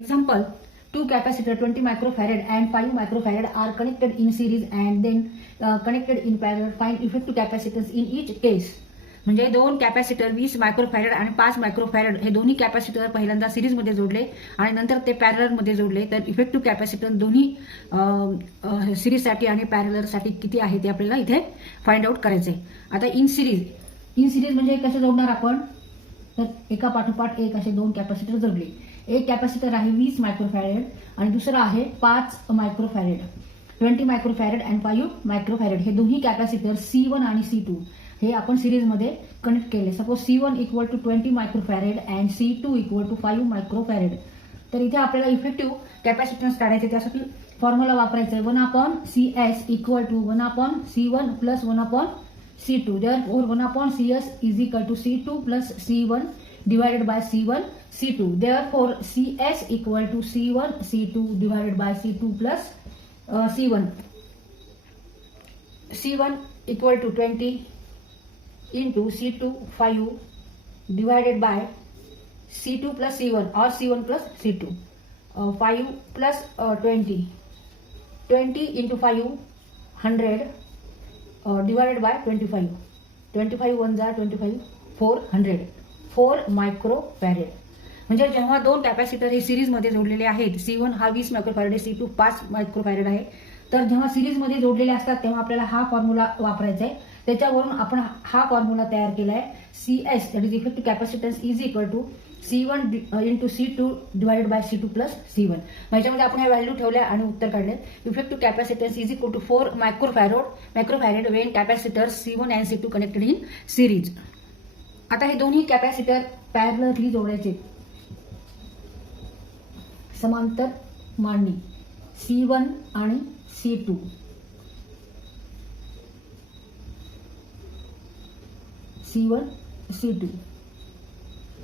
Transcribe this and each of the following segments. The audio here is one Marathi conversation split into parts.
Example, two capacitor 20 microfarad and 5 microfarad are connected in series and then connected in parallel. Find effective capacitance in each case. म्हणजे दोन कॅपॅसिटर 20 मायक्रोफॅरड आणि 5 मायक्रोफॅरड हे दोन्ही कॅपॅसिटर पहिल्यांदा सिरीजमध्ये जोडले आणि नंतर ते पॅरलरमध्ये जोडले तर इफेक्टिव्ह कॅपॅसिटन्स दोन्ही सिरीजसाठी आणि पॅरलरसाठी किती आहे ते आपल्याला इथे फाइंड आउट करायचे. आता इन सिरीज म्हणजे कसं जोडणार आपण, तर एका पाठोपाठ एक असे दोन कॅपॅसिटर जोडले. एक कॅपॅसिटर आहे 20 मायक्रोफॅरड आणि दुसरा आहे 5 मायक्रोफॅरड. 20 मायक्रोफॅरड अँड 5 मायक्रोफॅरड हे दोन्ही कॅपॅसिटर C1 आणि C2 हे आपण सिरीजमध्ये कनेक्ट केले. Suppose C1 equal to 20 microfarad and C2 equal to 5 microfarad. तर इथे आपल्याला इफेक्टिव्ह कॅपॅसिटन्स काढायचे, त्यासाठी फॉर्म्युला वापरायचा आहे 1/CS equal to 1/C1 plus 1/C2. Therefore 1/CS is equal to C2 plus C1 divided by C1 C2. Therefore CS equal to C1 C2 divided by C2 plus C1. C1 equal to 20 into C2 5 divided by C2 plus C1 or C1 plus C2. 5 plus 20 into 5 100 divided by 25. 25 1 जा 25 400 4 मायक्रोफॅरड. म्हणजे जेव्हा दोन कॅपॅसिटर हे सिरीजमध्ये जोडलेले आहेत, C1 हा 20 मायक्रोफॅरड आहे, C2 5 मायक्रोफॅरड आहे, तर जेव्हा सिरीजमध्ये जोडलेले असतात तेव्हा आपल्याला हा फॉर्म्युला वापरायचा आहे. त्याच्यावरून आपण हा फॉर्म्युला तयार केला आहे. CS that is effective capacitance is equal to C1 into C2 divided by C2 plus C1. ह्याच्यामध्ये आपण ह्या व्हॅल्यू ठेवल्या आणि उत्तर काढले. Effective capacitance is equal to 4 microfarad when capacitor C1 and C2 connected in series. आता हे दोन्ही कॅपॅसिटर पॅरलरली जोडायचे, समांतर मांडणी C1 आणि C2. C1 C2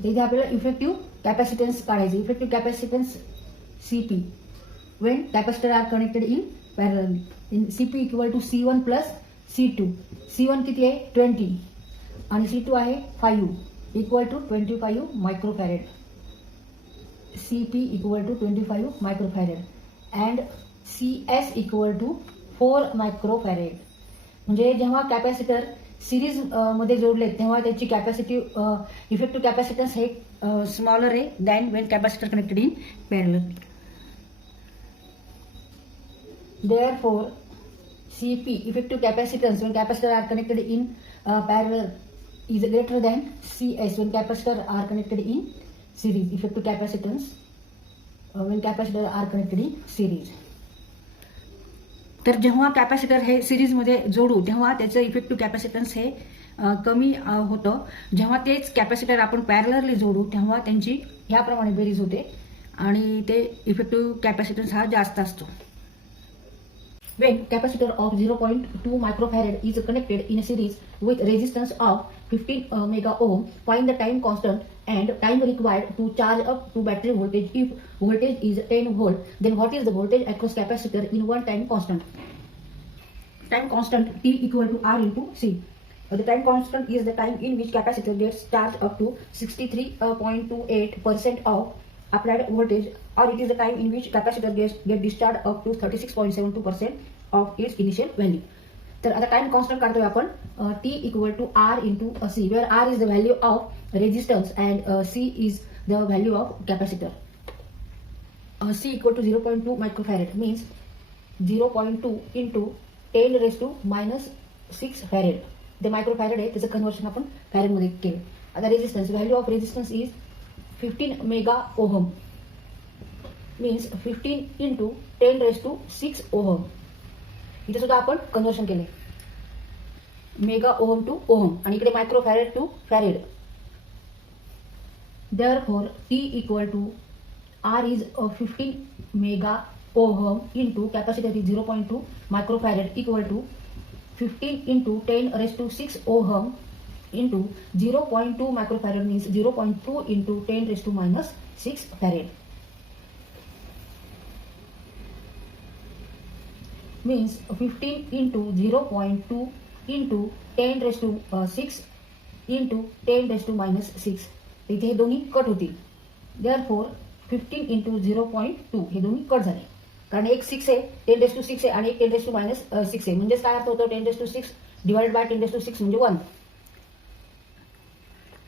इथे आपल्याला इफेक्टिव्ह कॅपॅसिटन्स काढायचे. Effective capacitance CP when capacitor are connected in parallel. in CP equal to C1 plus C2. C1 किती आहे 20 आणि C2 आहे 5 equal to 25 microfarad. CP equal to 25 microfarad and CS equal to 4 microfarad. म्हणजे जेव्हा कॅपॅसिटर सिरीज मध्ये जोडले तेव्हा त्याची इफेक्टिव्ह कॅपॅसिटन्स हे स्मॉलर आहे than when capacitor connected in parallel. Therefore CP effective capacitance when capacitor are connected in parallel is greater than CS when capacitor are connected in series. Effective capacitance when capacitor are connected in series. तर जेव्हा कॅपॅसिटर हे सिरीजमध्ये जोडू तेव्हा त्याचं इफेक्टिव्ह कॅपॅसिटन्स हे कमी होतं. जेव्हा तेच कॅपॅसिटर आपण पॅरलरली जोडू तेव्हा त्यांची ह्याप्रमाणे बेरीज होते आणि ते इफेक्टिव्ह कॅपॅसिटन्स हा जास्त असतो. When capacitor of 0.2 microfarad is connected in a series with resistance of 15 mega ohm, find the time constant and time required to charge up to battery voltage. If voltage is 10 volt, then what is the voltage across capacitor in one time constant? Time constant T equal to R into C. The time constant is the time in which capacitor gets charged up to 63.28% of applied voltage, or it is the time in which capacitor get discharged up to 36.72% of its initial value. तर आता टाइम कॉन्स्टंट काढतोय आपण. T equal to R into C, where R is the value of resistance and C is the value of capacitor. C equal to 0.2 microfarad means 0.2 into 10 raised to -6 farad. ते मायक्रोफॅरड आहे, त्याचं कन्व्हर्शन आपण फॅरेडमध्ये केलं. आता resistance, value of resistance is 15 mega ohm means 15 into 10 raised to 6 ohm. इथे सुद्धा आपण कन्व्हर्शन केले मेगा ओहम टू ओहम आणि इकडे microfarad to farad. Therefore T equal to R is 15 mega ohm into capacitor is 0.2 microfarad equal to 15 into 10 raised to 6 ohm into 0.2 microfarad means 0.2 into 10 raised to -6 farad means 15 into 0.2 into 10 raised to 6 into 10 raised to -6. इथे हे दोन्ही कट होतील. Therefore 15 इंटू 0.2 हे दोन्ही कट झाले, कारण एक 6 आहे 10⁶ आहे आणि एक 10⁻6 आहे. म्हणजेच काय अर्थ होतो, 10⁶ डिवाइडेड बाय 10⁶ म्हणजे 1.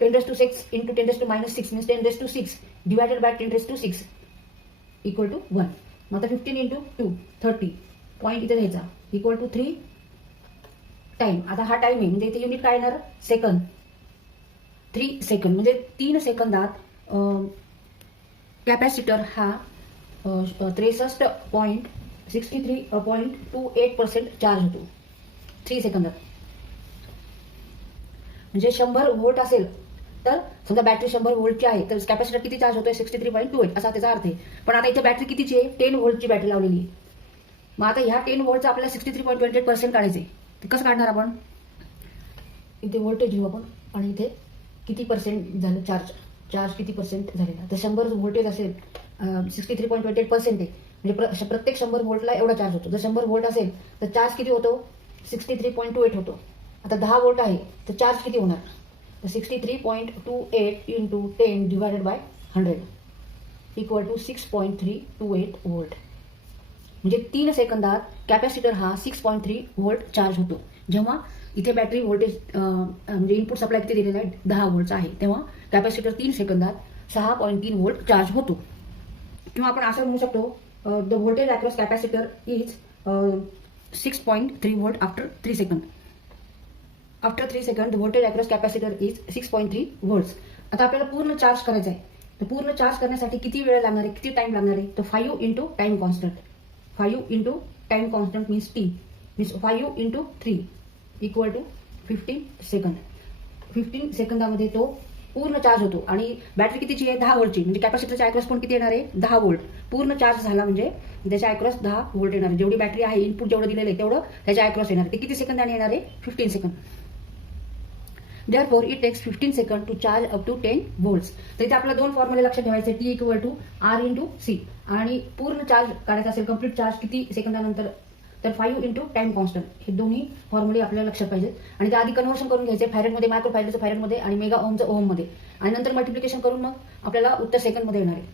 10⁶ into 10⁻6 means 10⁶ divided by 10⁶ equal to 1. मग आता 15 इंटू 2 30 पॉईंट इथे घ्यायचा इक्वल टू 3 टाइम. आता हा टाइम आहे म्हणजे इथे युनिट काय येणार, सेकंद. 3 सेकंद म्हणजे 3 सेकंदात कॅपॅसिटर हा 63.28% चार्ज होतो 3 सेकंदात. म्हणजे 100 व्होल्ट असेल तर समजा बॅटरी 100 व्होल्टची आहे तर कॅपॅसिटर किती चार्ज होतोय, 63.28 असा त्याचा अर्थ आहे. पण आता इथे बॅटरी कितीची आहे, 10 व्होल्टची बॅटरी लावलेली आहे. मग आता ह्या 10 व्होल्टचं आपल्याला 63.28% काढायचे. ते कसं काढणार आपण, इथे व्होल्टेज घेऊ आपण आणि इथे किती पर्सेंट झालं चार्ज किती पर्सेंट झालेला. तर 100 व्होल्टेज असेल 63.28% आहे म्हणजे प्रत्येक 100 व्होल्टला एवढा चार्ज होतो. जर 100 व्होल्ट असेल तर चार्ज किती होतो, 63.28 होतो. आता 10 व्होल्ट आहे तर चार्ज किती होणार, तर 63.28 into 10 divided by 100 equal to 6.328 volt. म्हणजे 3 सेकंदात कॅपॅसिटर हा 6.3 व्होल्ट चार्ज होतो. जेव्हा इथे बॅटरी व्होल्टेज म्हणजे इनपुट सप्लाय किती दिलेला आहे, 10 व्होल्टचा आहे, तेव्हा कॅपॅसिटर 3 सेकंदात 6.3 व्होल्ट चार्ज होतो. किंवा आपण असं म्हणू शकतो, the voltage across capacitor is 6.3 volt after 3 second. After 3 second the voltage across capacitor is 6.3 volts. आता आपल्याला पूर्ण चार्ज करायचं आहे. तर पूर्ण चार्ज करण्यासाठी किती वेळ लागणार आहे, किती टाइम लागणार आहे, तर 5 into time constant. 5 into time constant means T means 5 into 3 equal to 15 सेकंद. 15 सेकंदामध्ये तो पूर्ण चार्ज होतो. आणि बॅटरी कितीची आहे, 10 व्होल्टची, म्हणजे कॅपॅसिटरच्या अक्रॉस पण किती येणार आहे, 10 व्होल्ट. पूर्ण चार्ज झाला म्हणजे त्याच्या अक्रॉस 10 व्होल्ट येणार आहे. जेवढी बॅटरी आहे, इनपुट जेवढं दिलेलं आहे तेवढं त्याच्या अक्रॉस येणार आहे. ते किती सेकंदाने येणार आहे, 15 second. Therefore, it takes 15 seconds to charge up to 10 volts. तर इथे आपल्याला 2 फॉर्म्युले लक्षात ठेवायचे, T equal to R into C. आणि पूर्ण चार्ज काढायचा असेल, कम्प्लीट चार्ज किती सेकंदानंतर, तर 5 इंटू टाइम कॉन्स्टंट. हे दोन्ही फॉर्म्युले आपल्याला लक्षात पाहिजेत. आणि त्या आधी कन्व्हर्शन करून घ्यायचे फॅरेडमध्ये, मायक्रो फॅरेडचं फॅरेडमध्ये आणि मेगा ओमचं ओममध्ये, आणि नंतर मल्टिप्लिकेशन करून मग आपल्याला उत्तर सेकंडमध्ये येणार आहे.